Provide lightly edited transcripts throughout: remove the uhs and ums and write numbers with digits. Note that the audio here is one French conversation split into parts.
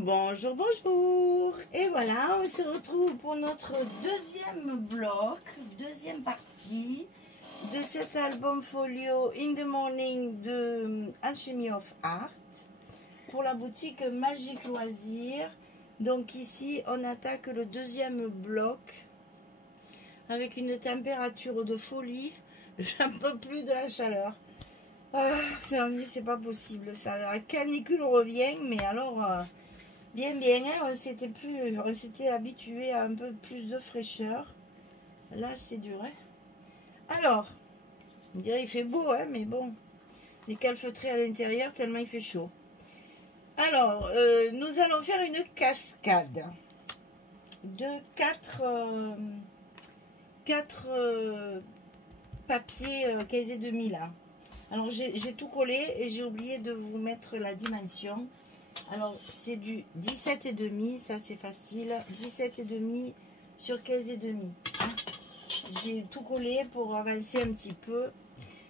Bonjour, bonjour. Et voilà, on se retrouve pour notre deuxième bloc, deuxième partie de cet album folio In the Morning de Alchemy of Art pour la boutique Magique Loisirs. Donc ici, on attaque le deuxième bloc avec une température de folie. J'en peux plus de la chaleur. Ah, c'est pas possible, ça. La canicule revient, mais alors... bien, hein, on s'était habitué à un peu plus de fraîcheur. Là, c'est dur. Hein. Alors, on dirait il fait beau, hein, mais bon, il est calfeutré à l'intérieur tellement il fait chaud. Alors, nous allons faire une cascade de 4 papiers 15,5 là. Alors, j'ai tout collé et j'ai oublié de vous mettre la dimension. Alors, c'est du 17,5, ça c'est facile. 17,5 sur 15,5. Hein. J'ai tout collé pour avancer un petit peu.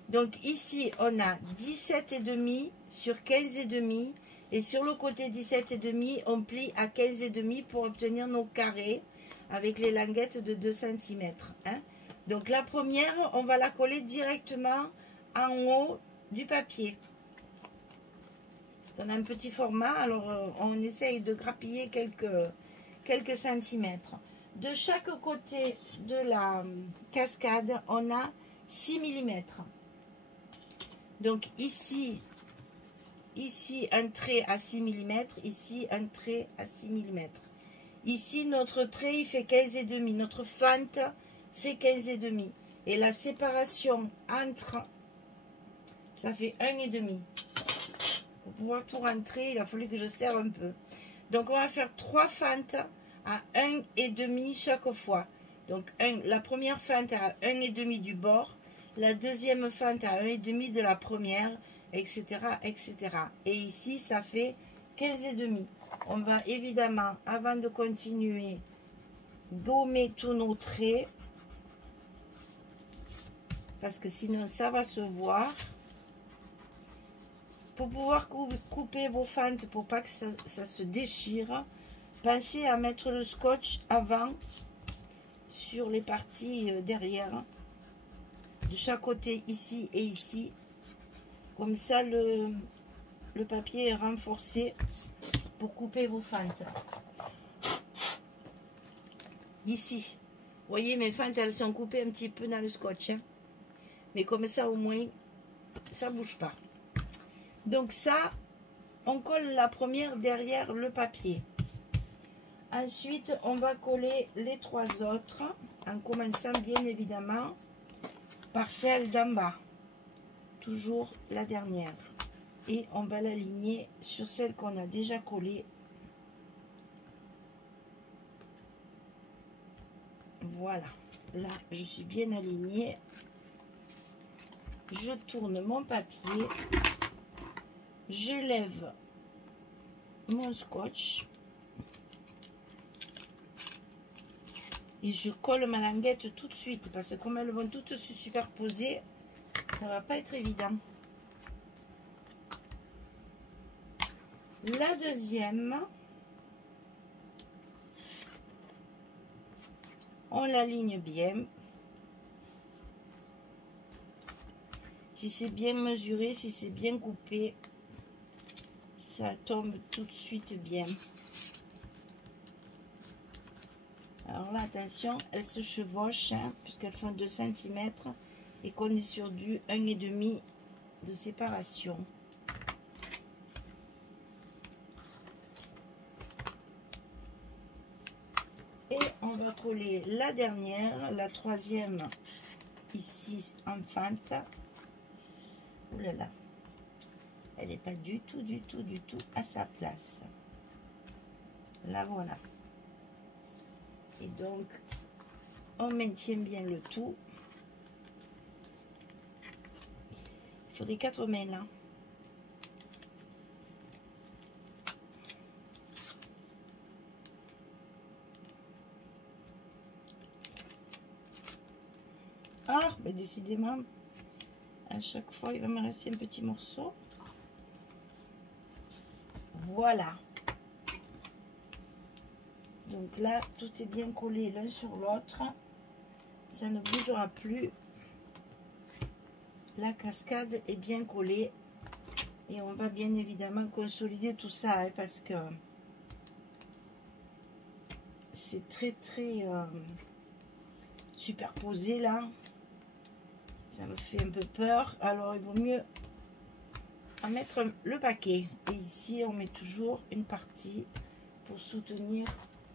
Donc ici, on a 17,5 sur 15,5. Et sur le côté 17,5, on plie à 15,5 pour obtenir nos carrés avec les languettes de 2 cm. Hein. Donc la première, on va la coller directement en haut du papier. On a un petit format, alors on essaye de grappiller quelques centimètres. De chaque côté de la cascade, on a 6 mm. Donc ici un trait à 6 mm, ici un trait à 6 mm. Ici notre trait il fait 15,5, notre fente fait 15,5. Et la séparation entre, ça fait 1,5. Pour pouvoir tout rentrer, il a fallu que je serre un peu. Donc, on va faire 3 fentes à 1,5 chaque fois. Donc, la première fente à 1,5 du bord, la deuxième fente à 1,5 de la première, etc., etc. Et ici, ça fait 15,5. On va évidemment, avant de continuer, gommer tous nos traits. Parce que sinon, ça va se voir. Pour pouvoir couper vos fentes, pour pas que ça se déchire, pensez à mettre le scotch avant sur les parties derrière, de chaque côté, ici et ici. Comme ça, le papier est renforcé pour couper vos fentes. Ici, vous voyez, mes fentes, elles sont coupées un petit peu dans le scotch. Hein. Mais comme ça, au moins, ça ne bouge pas. Donc ça, on colle la première derrière le papier. Ensuite, on va coller les 3 autres, en commençant bien évidemment par celle d'en bas. Toujours la dernière. Et on va l'aligner sur celle qu'on a déjà collée. Voilà. Là, je suis bien alignée. Je tourne mon papier. Je lève mon scotch et je colle ma languette tout de suite parce que comme elles vont toutes se superposer, ça va pas être évident. La deuxième, on l'aligne bien. Si c'est bien mesuré, si c'est bien coupé, ça tombe tout de suite bien. Alors là, attention, elles se chevauchent, hein, puisqu'elles font 2 cm et qu'on est sur du 1,5 de séparation. Et on va coller la dernière, la troisième, ici en fente. Ouh là là. Elle n'est pas du tout à sa place. Là, voilà. Et donc, on maintient bien le tout. Il faut des 4 mains, là. Ah, ben décidément, à chaque fois, il va me rester un petit morceau. Voilà. Donc là, tout est bien collé l'un sur l'autre. Ça ne bougera plus. La cascade est bien collée. Et on va bien évidemment consolider tout ça, hein, parce que c'est très superposé là. Ça me fait un peu peur. Alors il vaut mieux en mettre le paquet. Et ici on met toujours une partie pour soutenir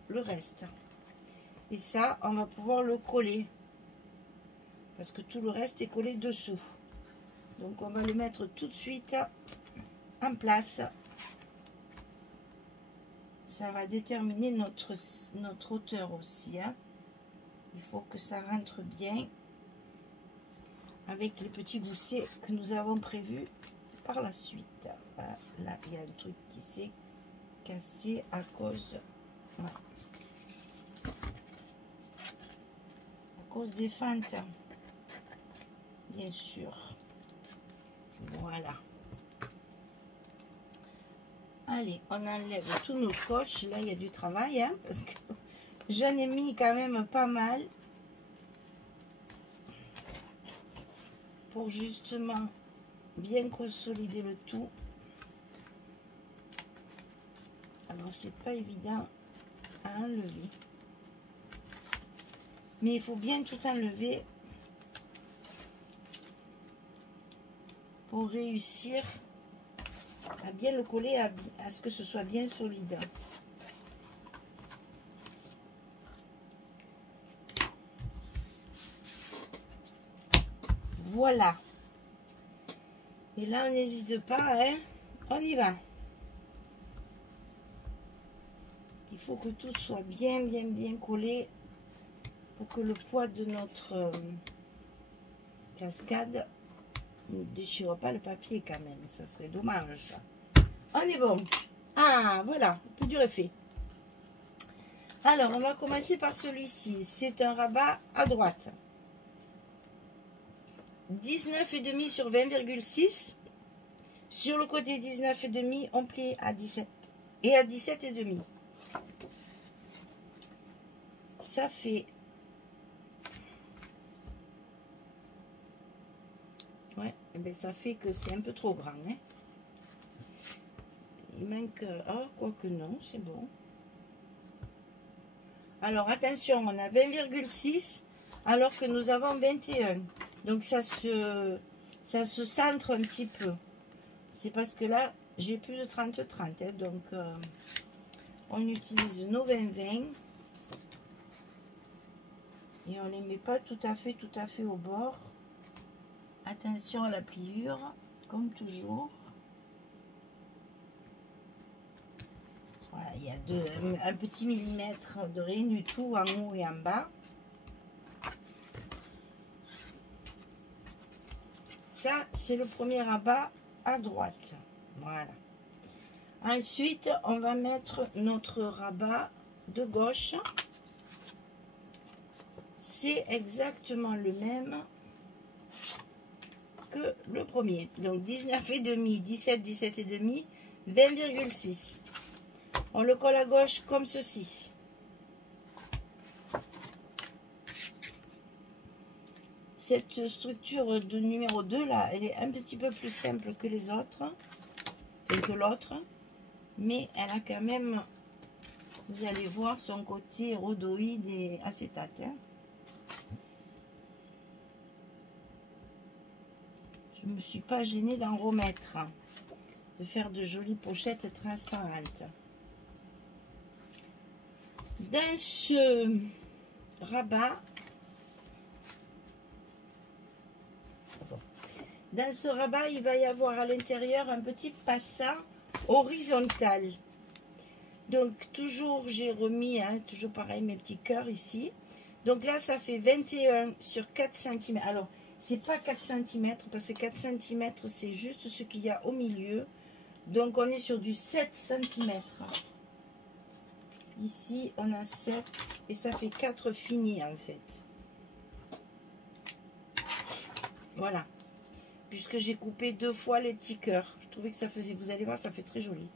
le reste. Et ça, on va pouvoir le coller. Parce que tout le reste est collé dessous. Donc on va le mettre tout de suite en place. Ça va déterminer notre hauteur aussi, hein. Il faut que ça rentre bien avec les petits goussets que nous avons prévus par la suite. Voilà, là il y a un truc qui s'est cassé à cause, voilà, à cause des fentes, bien sûr. Voilà. Allez, on enlève tous nos scotch. Là, il y a du travail, hein, parce que j'en ai mis quand même pas mal pour justement bien consolider le tout. Alors, c'est pas évident à enlever. Mais il faut bien tout enlever pour réussir à bien le coller, à ce que ce soit bien solide. Voilà. Et là, on n'hésite pas, hein. On y va. Il faut que tout soit bien collé pour que le poids de notre cascade ne déchire pas le papier quand même. Ça serait dommage. On est bon. Ah, voilà. Plus dur est fait. Alors, on va commencer par celui-ci. C'est un rabat à droite. 19,5 sur 20,6. Sur le côté 19,5, on plie à 17. Et à 17,5. Ça fait... Ouais, eh bien, ça fait que c'est un peu trop grand, hein. Il manque... Oh, quoique non, c'est bon. Alors, attention, on a 20,6 alors que nous avons 21. Donc, ça se centre un petit peu. C'est parce que là, j'ai plus de 30-30. Hein, donc, on utilise nos 20-20. Et on ne les met pas tout à fait au bord. Attention à la pliure, comme toujours. Voilà, il y a un petit millimètre de rien du tout en haut et en bas. Ça, c'est le premier rabat à droite. Voilà. Ensuite, on va mettre notre rabat de gauche. C'est exactement le même que le premier. Donc 19,5, 17, 17,5, 20,6. On le colle à gauche comme ceci. Cette structure de numéro 2 là, elle est un petit peu plus simple que les autres et que l'autre, mais elle a quand même, vous allez voir, son côté rhodoïde et acétate, hein. Je ne me suis pas gênée d'en remettre, de faire de jolies pochettes transparentes. Dans ce rabat, il va y avoir à l'intérieur un petit passant horizontal. Donc toujours j'ai remis, hein, toujours pareil, mes petits cœurs ici. Donc là ça fait 21 sur 4 cm. Alors c'est pas 4 cm parce que 4 cm c'est juste ce qu'il y a au milieu. Donc on est sur du 7 cm. Ici on a 7 et ça fait 4 finis en fait. Voilà. Puisque j'ai coupé 2 fois les petits cœurs. Je trouvais que ça faisait, vous allez voir, ça fait très joli.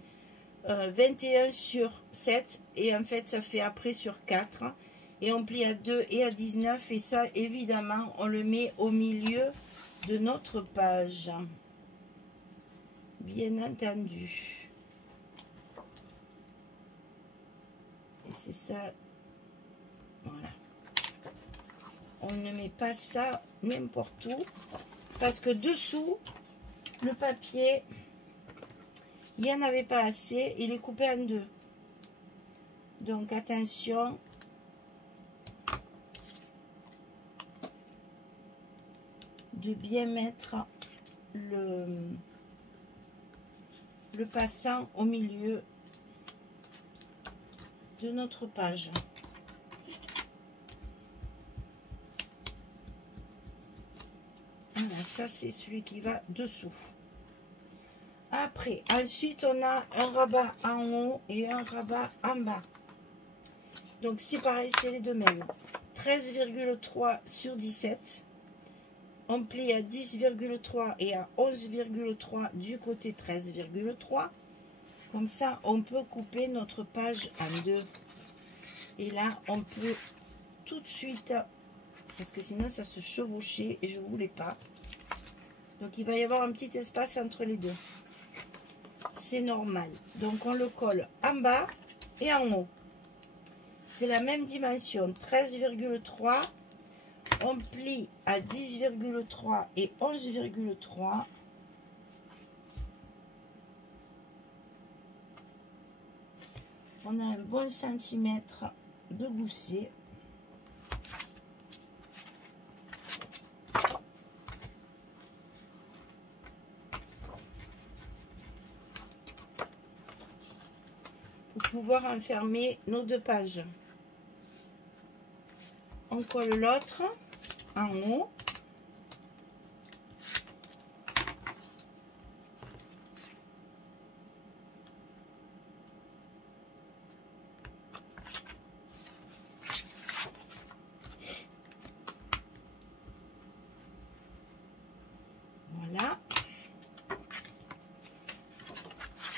21 sur 7 et en fait ça fait après sur 4 et on plie à 2 et à 19 et ça évidemment on le met au milieu de notre page, bien entendu. Et c'est ça, voilà. On ne met pas ça n'importe où parce que dessous le papier, il n'y en avait pas assez, il est coupé en deux. Donc attention. De bien mettre le passant au milieu de notre page. Voilà, ça c'est celui qui va dessous. Après, ensuite on a un rabat en haut et un rabat en bas. Donc c'est pareil, c'est les deux mêmes. 13,3 sur 17. On plie à 10,3 et à 11,3 du côté 13,3. Comme ça, on peut couper notre page en deux. Et là, on peut tout de suite, parce que sinon ça se chevauchait et je ne voulais pas. Donc il va y avoir un petit espace entre les deux. C'est normal. Donc on le colle en bas et en haut. C'est la même dimension, 13,3. On plie à 10,3 et 11,3. On a un bon centimètre de gousset. Pour pouvoir enfermer nos deux pages. On colle l'autre en haut. Voilà.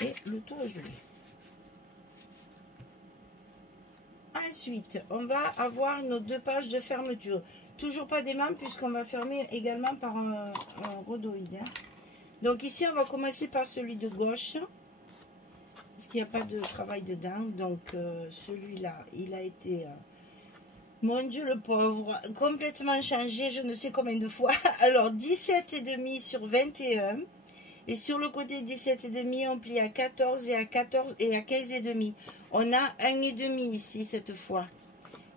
Et le tour est joli. Ensuite, on va avoir nos deux pages de fermeture. Toujours pas d'aimant puisqu'on va fermer également par un rhodoïde. Hein. Donc ici, on va commencer par celui de gauche. Parce qu'il n'y a pas de travail dedans. Donc celui-là, il a été... mon Dieu le pauvre, complètement changé, je ne sais combien de fois. Alors 17,5 sur 21. Et sur le côté 17,5, on plie à 14 et à 14 et à 15,5. On a 1,5 ici cette fois.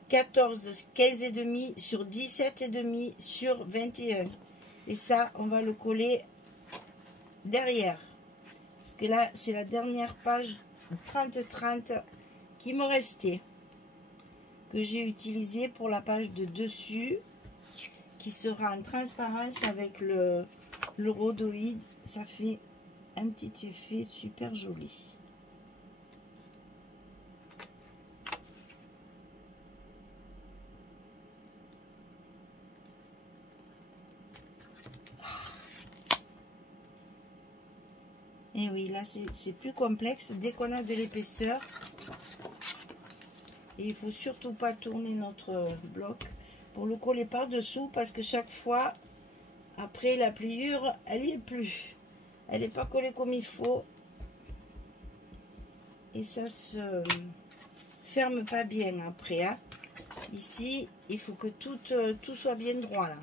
14, 15,5 sur 17,5 sur 21. Et ça, on va le coller derrière. Parce que là, c'est la dernière page 30-30 qui me restait. Que j'ai utilisé pour la page de dessus. Qui sera en transparence avec le rhodoïde. Ça fait un petit effet super joli. Et oui, là c'est plus complexe dès qu'on a de l'épaisseur. Et il faut surtout pas tourner notre bloc pour le coller par dessous parce que chaque fois, après la pliure, elle n'y est plus. Elle n'est pas collée comme il faut. Et ça se ferme pas bien après. Hein. Ici, il faut que tout soit bien droit là.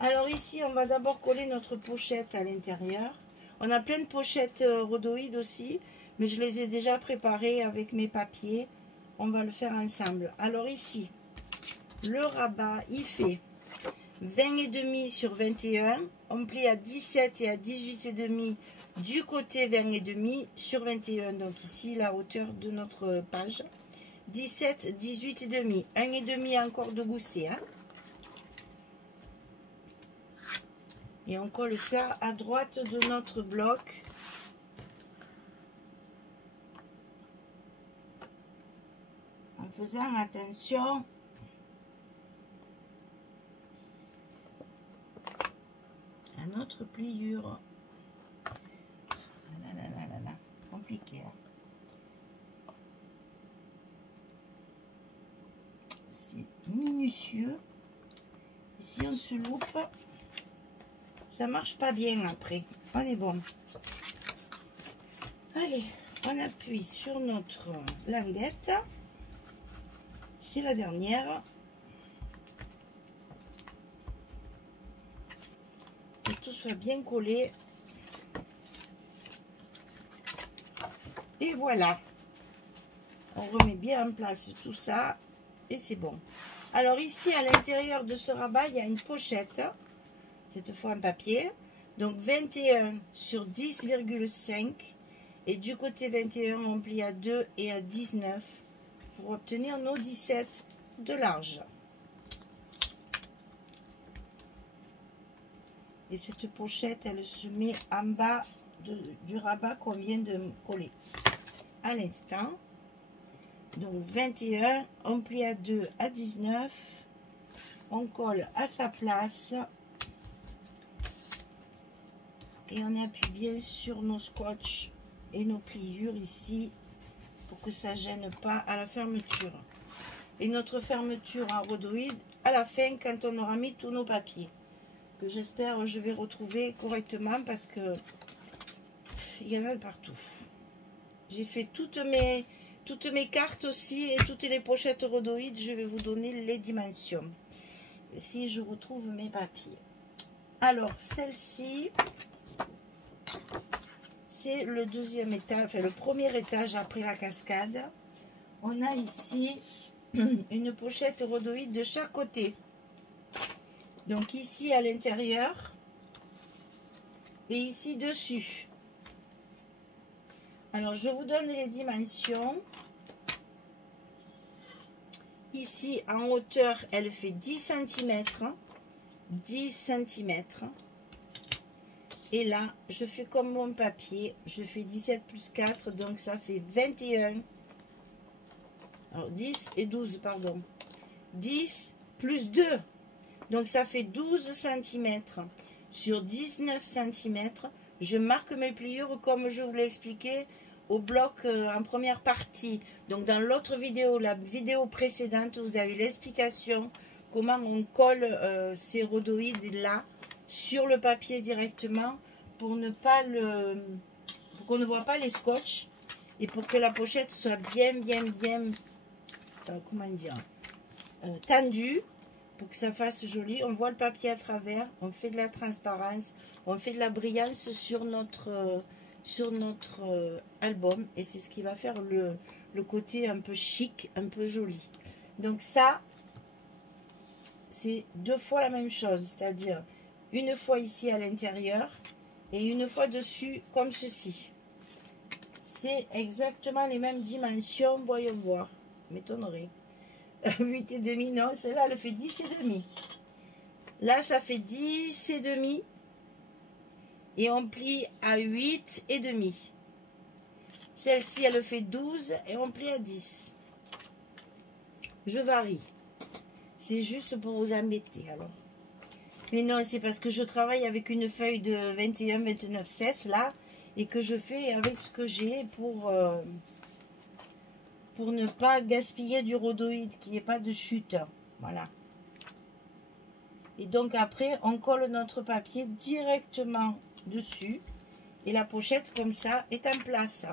Alors ici, on va d'abord coller notre pochette à l'intérieur. On a plein de pochettes rhodoïdes aussi, mais je les ai déjà préparées avec mes papiers. On va le faire ensemble. Alors ici, le rabat, il fait 20,5 sur 21. On plie à 17 et à 18,5 du côté 20,5 sur 21. Donc ici, la hauteur de notre page. 17, 18,5. 1,5 encore de gousset. Hein. Et on colle ça à droite de notre bloc. En faisant attention à notre pliure. Là, compliqué. Hein. C'est minutieux. Et si on se loupe, ça marche pas bien après. On est bon. Allez, on appuie sur notre languette. C'est la dernière. Que tout soit bien collé. Et voilà. On remet bien en place tout ça. Et c'est bon. Alors ici, à l'intérieur de ce rabat, il y a une pochette. Cette fois en papier. Donc 21 sur 10,5. Et du côté 21, on plie à 2 et à 19 pour obtenir nos 17 de large. Et cette pochette, elle se met en bas du rabat qu'on vient de coller à l'instant. Donc 21, on plie à 2 à 19. On colle à sa place. Et on appuie bien sur nos scotch et nos pliures ici pour que ça ne gêne pas à la fermeture. Et notre fermeture en rhodoïde à la fin quand on aura mis tous nos papiers. Que j'espère je vais retrouver correctement parce que il y en a de partout. J'ai fait toutes mes cartes aussi et toutes les pochettes rhodoïdes. Je vais vous donner les dimensions. Si je retrouve mes papiers. Alors celle-ci, c'est le deuxième étage, enfin le premier étage après la cascade. On a ici une pochette rhodoïde de chaque côté. Donc ici à l'intérieur et ici dessus. Alors je vous donne les dimensions. Ici en hauteur, elle fait 10 cm. 10 cm. Et là, je fais comme mon papier. Je fais 17 plus 4, donc ça fait 21. Alors 10 et 12, pardon. 10 plus 2. Donc ça fait 12 cm. Sur 19 cm, je marque mes pliures comme je vous l'ai expliqué au bloc en première partie. Donc dans l'autre vidéo, la vidéo précédente, vous avez l'explication comment on colle ces rhodoïdes là sur le papier directement pour ne pas pour qu'on ne voit pas les scotch et pour que la pochette soit bien comment dire, tendue pour que ça fasse joli. On voit le papier à travers, on fait de la transparence, on fait de la brillance sur notre album et c'est ce qui va faire le côté un peu chic, un peu joli. Donc ça, c'est deux fois la même chose, c'est-à-dire une fois ici à l'intérieur et une fois dessus comme ceci. C'est exactement les mêmes dimensions, voyons voir, m'étonnerait. 8,5, non, celle-là elle fait 10,5. Là ça fait 10,5 et on plie à 8,5. Celle-ci elle fait 12 et on plie à 10. Je varie. C'est juste pour vous embêter alors. Mais non, c'est parce que je travaille avec une feuille de 21, 29, 7 là. Et que je fais avec ce que j'ai pour ne pas gaspiller du rhodoïde, qu'il n'y ait pas de chute. Voilà. Et donc après, on colle notre papier directement dessus. Et la pochette comme ça est en place.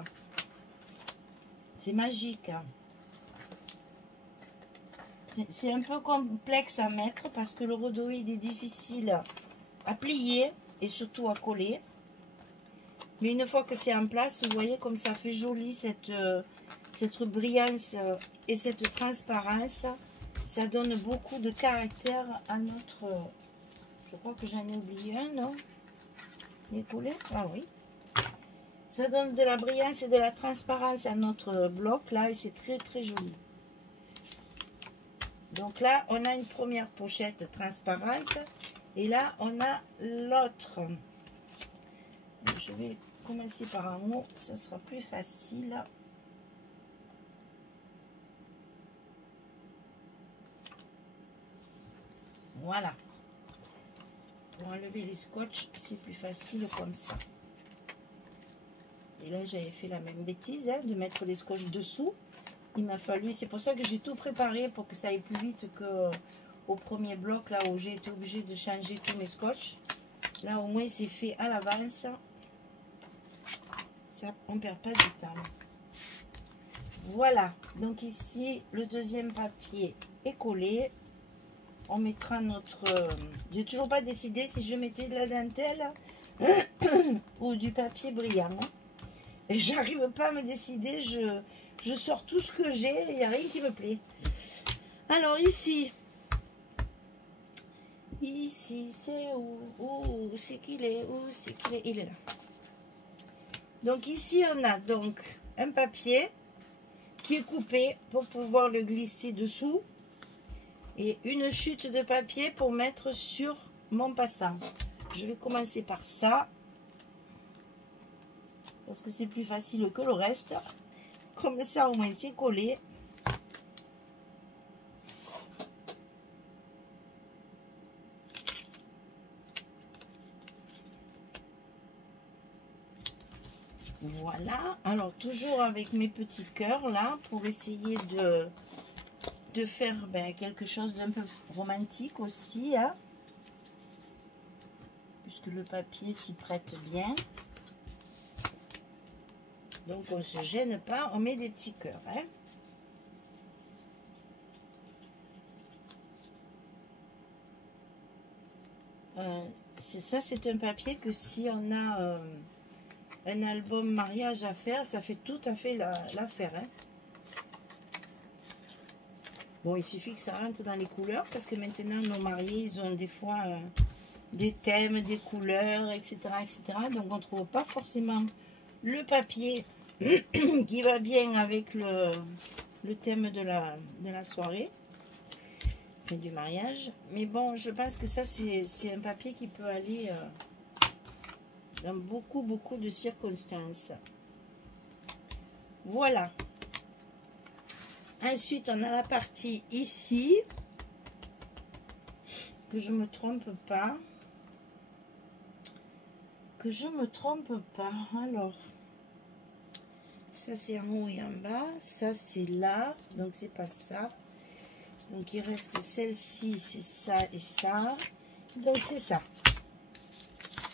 C'est magique. C'est un peu complexe à mettre parce que le rhodoïde est difficile à plier et surtout à coller. Mais une fois que c'est en place, vous voyez comme ça fait joli cette brillance et cette transparence. Ça donne beaucoup de caractère à notre... Je crois que j'en ai oublié un, non? Les couleurs? Ah oui. Ça donne de la brillance et de la transparence à notre bloc là et c'est très joli. Donc là, on a une première pochette transparente et là, on a l'autre. Je vais commencer par un haut, ça sera plus facile. Voilà. Pour enlever les scotch, c'est plus facile comme ça. Et là, j'avais fait la même bêtise, hein, de mettre les scotch dessous. Il m'a fallu, c'est pour ça que j'ai tout préparé pour que ça aille plus vite que au premier bloc, là où j'ai été obligée de changer tous mes scotch. Là, au moins, c'est fait à l'avance. Ça, on ne perd pas du temps. Voilà. Donc ici, le deuxième papier est collé. On mettra notre... j'ai toujours pas décidé si je mettais de la dentelle ou du papier brillant. Et j'arrive pas à me décider. Je sors tout ce que j'ai et il n'y a rien qui me plaît. Alors ici... Ici, c'est où c'est qu'il est? Où c'est qu'il est? Il est là. Donc ici, on a donc un papier qui est coupé pour pouvoir le glisser dessous. Et une chute de papier pour mettre sur mon passant. Je vais commencer par ça. Parce que c'est plus facile que le reste. Comme ça, au moins, c'est collé. Voilà, alors toujours avec mes petits cœurs là pour essayer de faire quelque chose d'un peu romantique aussi, hein, puisque le papier s'y prête bien. Donc on ne se gêne pas, on met des petits cœurs. C'est ça, c'est un papier que si on a... un album mariage à faire, ça fait tout à fait l'affaire. Bon, il suffit que ça rentre dans les couleurs parce que maintenant nos mariés, ils ont des fois des thèmes, des couleurs, etc., etc. Donc on ne trouve pas forcément le papier qui va bien avec le thème de la soirée, enfin, du mariage. Mais bon, je pense que ça c'est un papier qui peut aller... dans beaucoup de circonstances. Voilà. Ensuite, on a la partie ici. Que je me trompe pas. Que je me trompe pas. Alors, ça c'est en haut et en bas. Ça c'est là. Donc, c'est pas ça. Donc, il reste celle-ci, c'est ça et ça. Donc, c'est ça.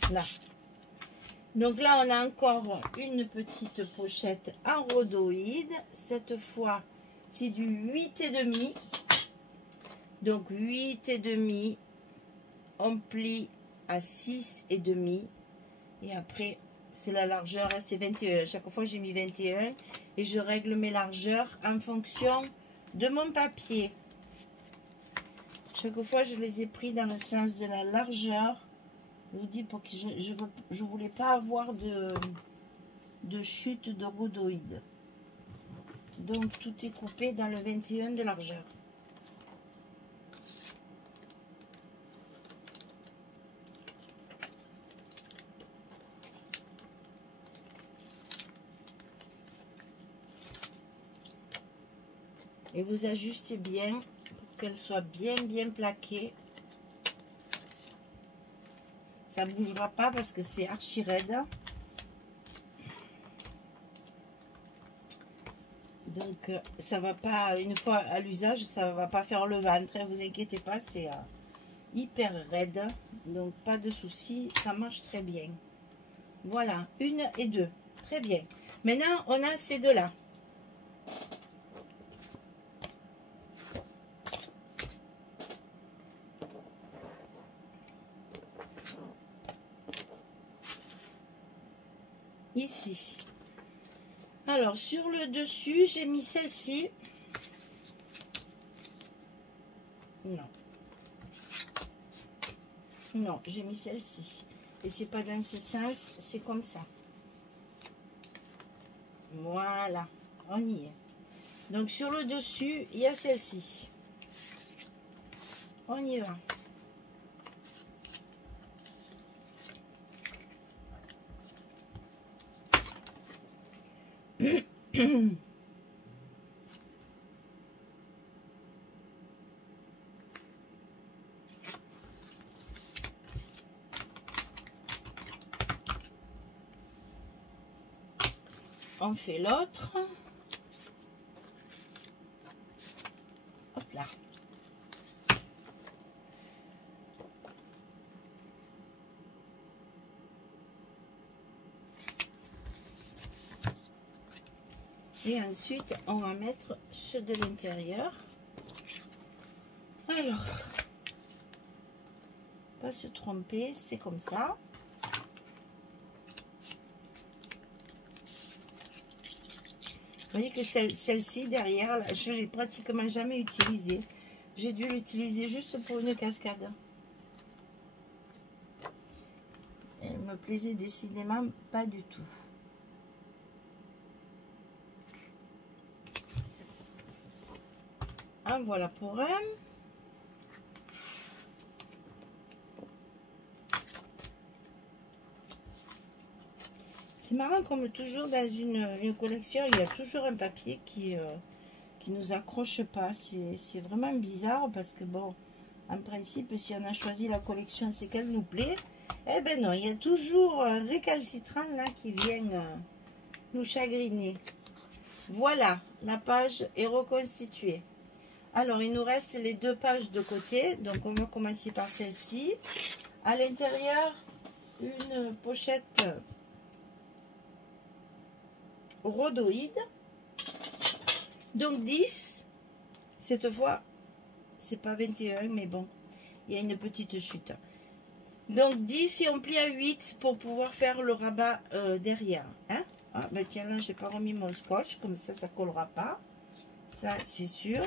Là. Donc là, on a encore une petite pochette en rhodoïde. Cette fois, c'est du 8,5. Donc 8,5. On plie à 6,5. Et après, c'est la largeur, c'est 21. Chaque fois, j'ai mis 21. Et je règle mes largeurs en fonction de mon papier. Chaque fois, je les ai pris dans le sens de la largeur. Je vous dis pour que je voulais pas avoir de chute de rhodoïde. Donc tout est coupé dans le 21 de largeur. Et vous ajustez bien pour qu'elle soit bien plaquée. Ça ne bougera pas parce que c'est archi raide. Donc ça va pas, une fois à l'usage, ça va pas faire le ventre, hein, vous inquiétez pas, c'est hyper raide. Donc pas de souci, ça marche très bien. Voilà, 1 et 2. Très bien. Maintenant, on a ces deux-là. Ici. Alors, sur le dessus, j'ai mis celle-ci. Non. Non, j'ai mis celle-ci. Et c'est pas dans ce sens, c'est comme ça. Voilà, on y est. Donc, sur le dessus, il y a celle-ci. On y va. On fait l'autre. là. Et ensuite, on va mettre ceux de l'intérieur. Alors, pas se tromper, c'est comme ça. Vous voyez que celle-ci, derrière, là, je ne l'ai pratiquement jamais utilisée. J'ai dû l'utiliser juste pour une cascade. Elle me plaisait décidément pas du tout. Ah, voilà pour un. C'est marrant, comme toujours dans une collection, il y a toujours un papier qui nous accroche pas. C'est vraiment bizarre parce que bon, en principe, si on a choisi la collection, c'est qu'elle nous plaît. Eh ben non, il y a toujours un récalcitrant là qui vient nous chagriner. Voilà, la page est reconstituée. Alors, il nous reste les deux pages de côté. Donc, on va commencer par celle-ci. À l'intérieur, une pochette rhodoïde. Donc, 10. Cette fois, c'est pas 21, mais bon, il y a une petite chute. Donc, 10 et on plie à 8 pour pouvoir faire le rabat derrière. Hein? Ah, ben tiens, là, j'ai pas remis mon scotch. Comme ça collera pas. Ça, c'est sûr.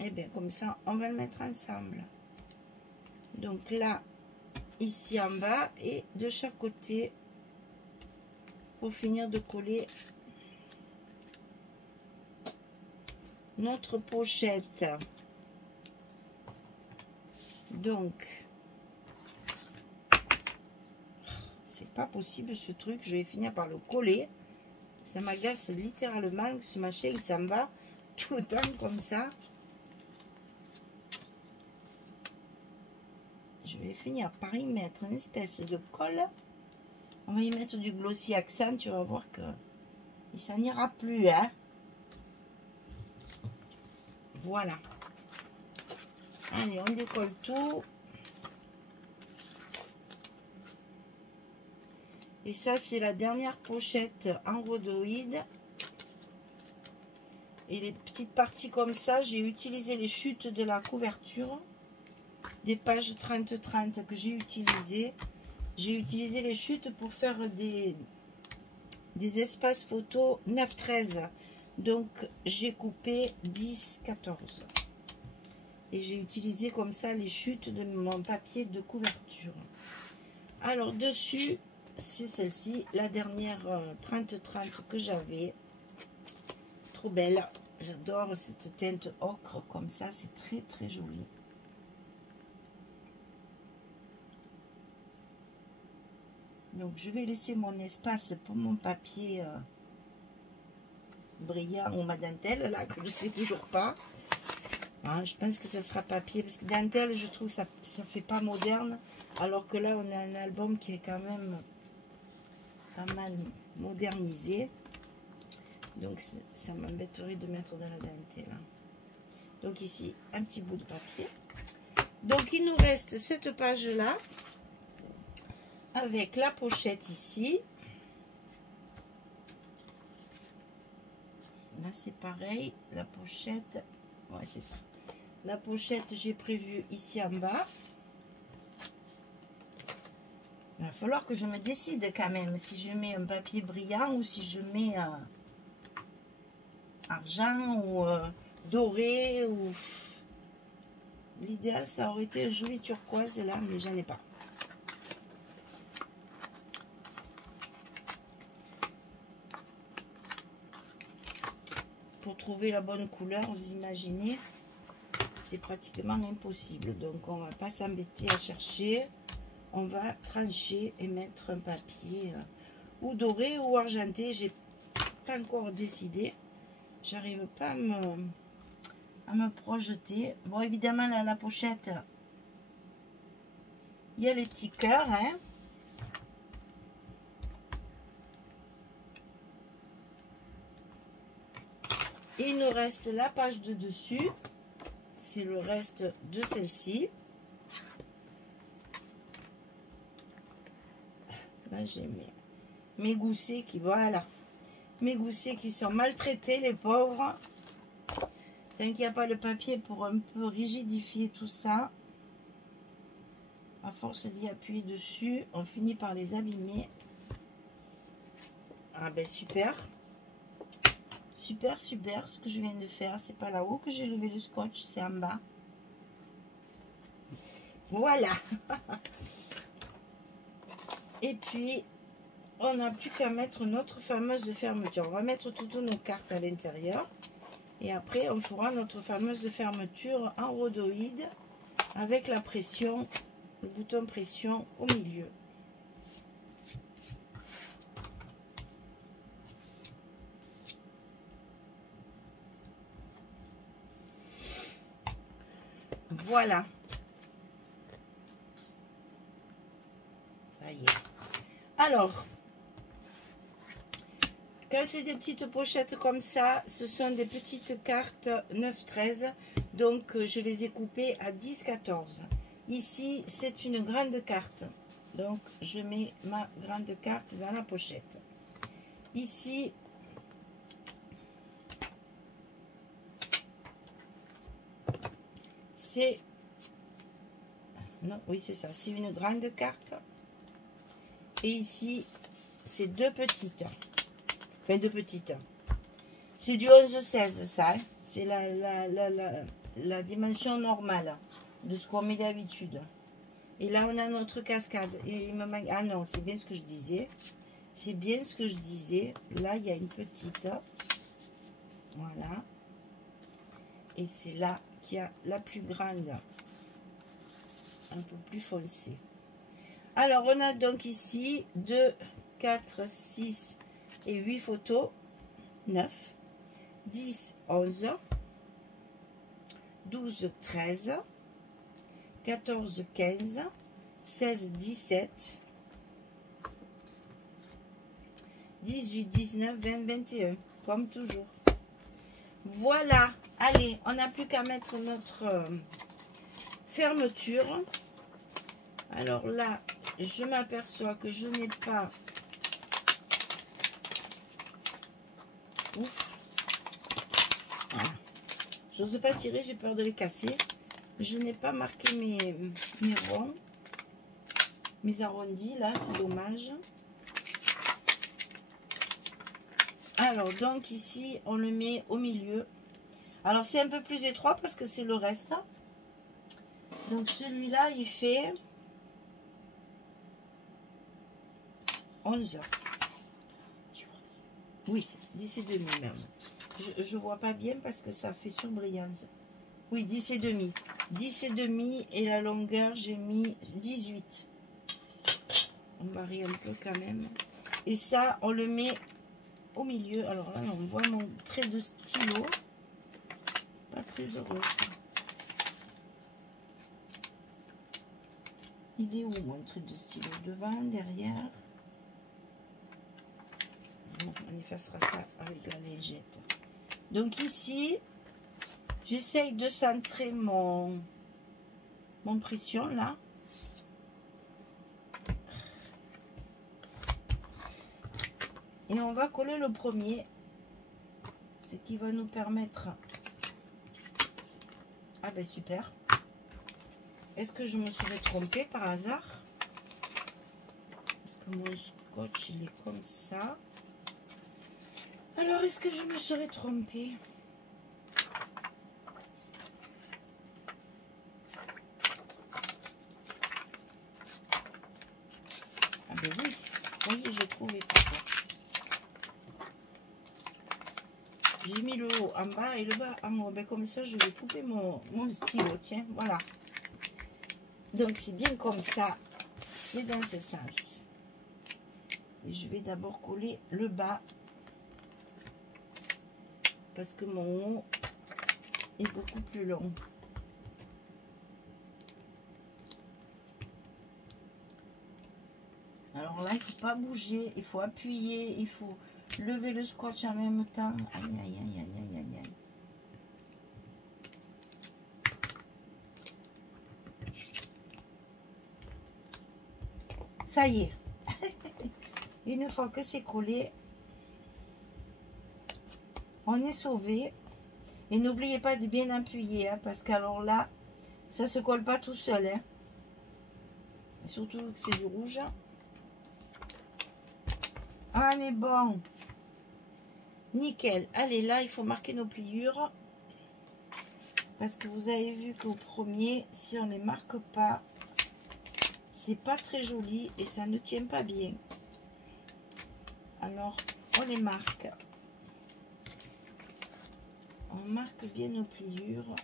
Et bien, comme ça, on va le mettre ensemble. Donc là, ici en bas et de chaque côté pour finir de coller notre pochette. Donc, c'est pas possible ce truc. Je vais finir par le coller. Ça m'agace littéralement. Ce machin, il s'en va tout le temps comme ça. Je vais finir par y mettre une espèce de colle. On va y mettre du glossy accent. Tu vas voir que il s'en ira plus. Hein? Voilà. Allez, on décolle tout. Et ça, c'est la dernière pochette en rhodoïde. Et les petites parties comme ça, j'ai utilisé les chutes de la couverture. Des pages 30-30 que j'ai utilisées. J'ai utilisé les chutes pour faire des espaces photos 9-13. Donc, j'ai coupé 10-14. Et j'ai utilisé comme ça les chutes de mon papier de couverture. Alors, dessus, c'est celle-ci, la dernière 30-30 que j'avais. Trop belle. J'adore cette teinte ocre comme ça. C'est très, très joli. Donc, je vais laisser mon espace pour mon papier brillant ou ma dentelle, là, que je ne sais toujours pas. Hein, je pense que ce sera papier, parce que dentelle, je trouve que ça ne fait pas moderne. Alors que là, on a un album qui est quand même pas mal modernisé. Donc, ça m'embêterait de mettre de la dentelle. Donc, ici, un petit bout de papier. Donc, il nous reste cette page-là. Avec la pochette ici. Là, c'est pareil. La pochette, ouais, c'est ça. La pochette, j'ai prévu ici en bas. Il va falloir que je me décide quand même si je mets un papier brillant ou si je mets argent ou doré. Ou l'idéal, ça aurait été un joli turquoise là, mais j'en ai pas. Pour trouver la bonne couleur, vous imaginez, c'est pratiquement impossible. Donc, on va pas s'embêter à chercher. On va trancher et mettre un papier ou doré ou argenté. J'ai pas encore décidé. J'arrive pas à me projeter. Bon, évidemment, là, la pochette, il y a les petits cœurs, hein. Et il nous reste la page de dessus. c'est le reste de celle-ci. Là, j'ai mes goussets qui, voilà, mes goussets qui sont maltraités, les pauvres. Tant qu'il n'y a pas le papier pour un peu rigidifier tout ça, à force d'y appuyer dessus, on finit par les abîmer. Ah ben super. Super, super, ce que je viens de faire. C'est pas là-haut que j'ai levé le scotch, c'est en bas. Voilà. Et puis, on n'a plus qu'à mettre notre fameuse fermeture. On va mettre toutes nos cartes à l'intérieur. Et après, on fera notre fameuse fermeture en rhodoïde avec la pression, le bouton pression au milieu. Voilà. Ça y est. Alors, quand c'est des petites pochettes comme ça, ce sont des petites cartes 9-13. Donc, je les ai coupées à 10-14. Ici, c'est une grande carte. Donc, je mets ma grande carte dans la pochette. Ici, c'est... Non, oui, c'est ça. C'est une grande carte. Et ici, c'est deux petites. Enfin, deux petites. C'est du 11-16, ça. Hein. C'est la dimension normale de ce qu'on met d'habitude. Et là, on a notre cascade. Et il me manque... Ah non, c'est bien ce que je disais. C'est bien ce que je disais. Là, il y a une petite. Voilà. Et c'est là qu'il y a la plus grande. Un peu plus foncée. Alors, on a donc ici 2, 4, 6 et 8 photos. 9, 10, 11, 12, 13, 14, 15, 16, 17, 18, 19, 20, 21, comme toujours. Voilà, allez, on n'a plus qu'à mettre notre fermeture. Alors là, je m'aperçois que je n'ai pas... Ouf. Voilà. Je n'ose pas tirer, j'ai peur de les casser. Je n'ai pas marqué mes ronds, mes arrondis, là, c'est dommage. Alors, donc ici, on le met au milieu. Alors, c'est un peu plus étroit parce que c'est le reste. Donc, celui-là, il fait 11 heures. Oui, 10 et demi même. Je ne vois pas bien parce que ça fait surbrillance. Oui, 10 et demi. 10 et demi et la longueur, j'ai mis 18. On varie un peu quand même. Et ça, on le met au milieu. Alors là, on voit mon trait de stylo. C'est pas très heureux, ça. Il est où, mon trait de stylo? Devant, derrière? Bon, on effacera ça avec la lingette. Donc ici, j'essaye de centrer mon pression là. Et on va coller le premier. Ce qui va nous permettre... Ah ben super. Est-ce que je me serais trompée par hasard? Est-ce que mon scotch il est comme ça? Alors, est-ce que je me serais trompée? Ah ben oui, vous voyez, je trouvais pas. J'ai mis le haut en bas et le bas en haut. Ben, comme ça, je vais couper mon stylo. Tiens, voilà. Donc, c'est bien comme ça. C'est dans ce sens. Et je vais d'abord coller le bas. Parce que mon haut est beaucoup plus long. Alors là, il ne faut pas bouger, il faut appuyer, il faut lever le scotch en même temps. Aïe, aïe, aïe, aïe, aïe, aïe, aïe. Ça y est. Une fois que c'est collé, on est sauvé. Et n'oubliez pas de bien appuyer, hein, parce qu'alors là, ça se colle pas tout seul. Hein. Surtout que c'est du rouge. Ah, on est bon. Nickel. Allez, là, il faut marquer nos pliures. Parce que vous avez vu qu'au premier, si on ne les marque pas, c'est pas très joli et ça ne tient pas bien. Alors, on les marque. On marque bien nos pliures.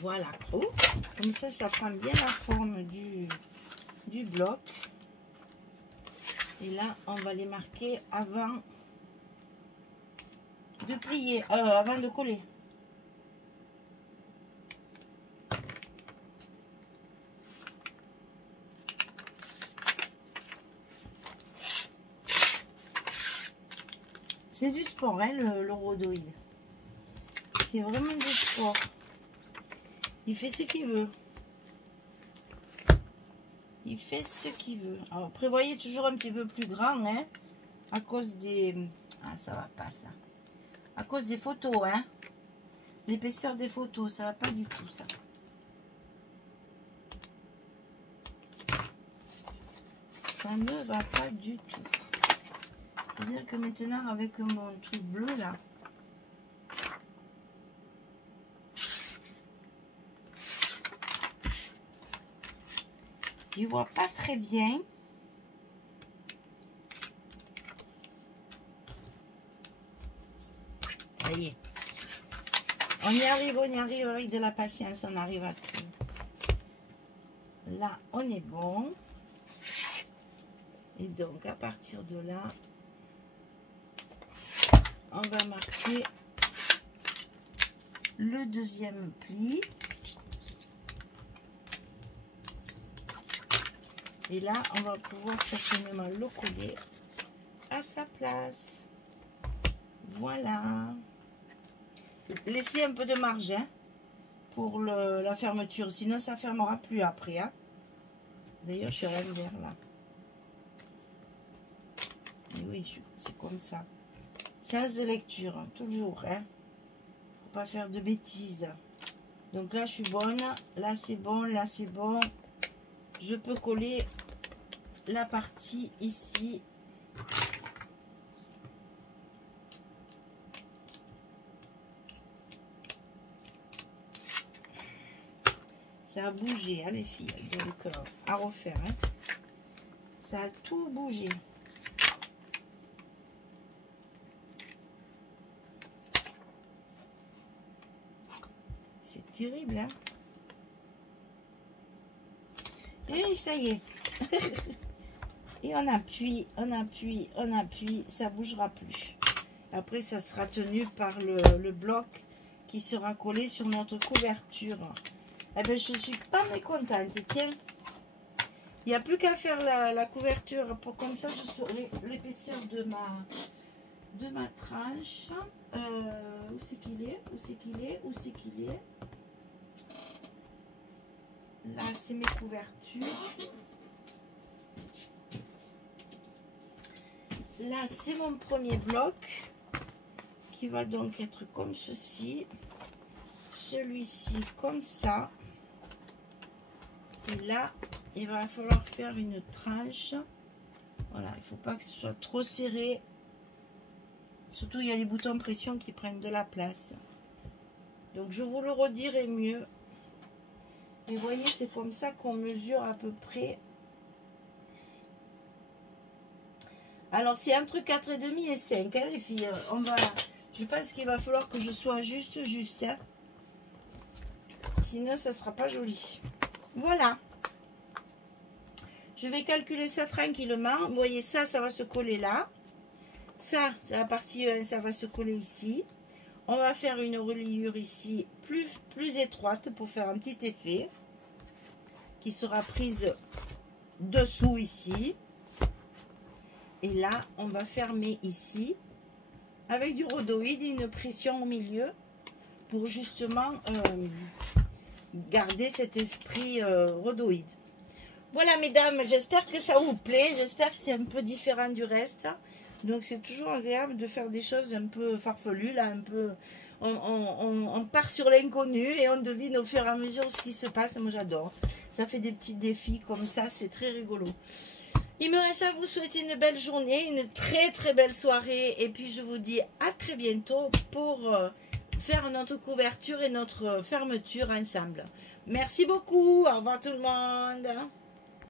Voilà. Oh, comme ça prend bien la forme du bloc. Et là, on va les marquer avant de plier, avant de coller. C'est du sport, hein, le rhodoïde. C'est vraiment du sport. Il fait ce qu'il veut. Il fait ce qu'il veut. Alors, prévoyez toujours un petit peu plus grand, hein, à cause des... Ah, ça va pas, ça. À cause des photos, hein. L'épaisseur des photos, ça va pas du tout, ça. Ça ne va pas du tout. C'est-à-dire que maintenant, avec mon truc bleu, là, je vois pas très bien. Ça y est. On y arrive avec de la patience, on arrive à tout. Là, on est bon. Et donc, à partir de là, on va marquer le deuxième pli. Et là, on va pouvoir certainement le coller à sa place. Voilà. Laissez un peu de marge, hein, pour la fermeture. Sinon, ça ne fermera plus après. Hein. D'ailleurs, je suis à l'envers là. Et oui, c'est comme ça. Sens de lecture, toujours. Hein. Faut pas faire de bêtises. Donc là, je suis bonne. Là, c'est bon. Là, c'est bon. Je peux coller la partie ici. Ça a bougé, hein, les filles. Donc, à refaire. Hein. Ça a tout bougé. C'est terrible, hein. Et ça y est. Et on appuie, ça bougera plus. Après, ça sera tenu par le bloc qui sera collé sur notre couverture. Eh bien, je ne suis pas mécontente. Tiens, il n'y a plus qu'à faire la couverture pour comme ça, je saurai l'épaisseur de ma tranche. Où c'est qu'il est? Où c'est qu'il est? Où c'est qu'il est? Là, c'est mes couvertures. Là, c'est mon premier bloc qui va donc être comme ceci. Celui-ci comme ça. Et là, il va falloir faire une tranche. Voilà, il ne faut pas que ce soit trop serré. Surtout, il y a les boutons pression qui prennent de la place. Donc, je vous le redirai mieux. Et vous voyez, c'est comme ça qu'on mesure à peu près. Alors, c'est entre 4,5 et 5, hein, les filles. Je pense qu'il va falloir que je sois juste. Hein. Sinon, ça ne sera pas joli. Voilà. Je vais calculer ça tranquillement. Vous voyez, ça va se coller là. Ça, c'est la partie 1, ça va se coller ici. On va faire une reliure ici plus étroite pour faire un petit effet qui sera prise dessous ici. Et là, on va fermer ici avec du rhodoïde et une pression au milieu pour justement garder cet esprit rhodoïde. Voilà mesdames, j'espère que ça vous plaît, j'espère que c'est un peu différent du reste. Donc c'est toujours agréable de faire des choses un peu farfelues, là, un peu... On part sur l'inconnu et on devine au fur et à mesure ce qui se passe. Moi j'adore, ça fait des petits défis comme ça, c'est très rigolo. Il me reste à vous souhaiter une belle journée, une très très belle soirée. Et puis je vous dis à très bientôt pour faire notre couverture et notre fermeture ensemble. Merci beaucoup, au revoir tout le monde.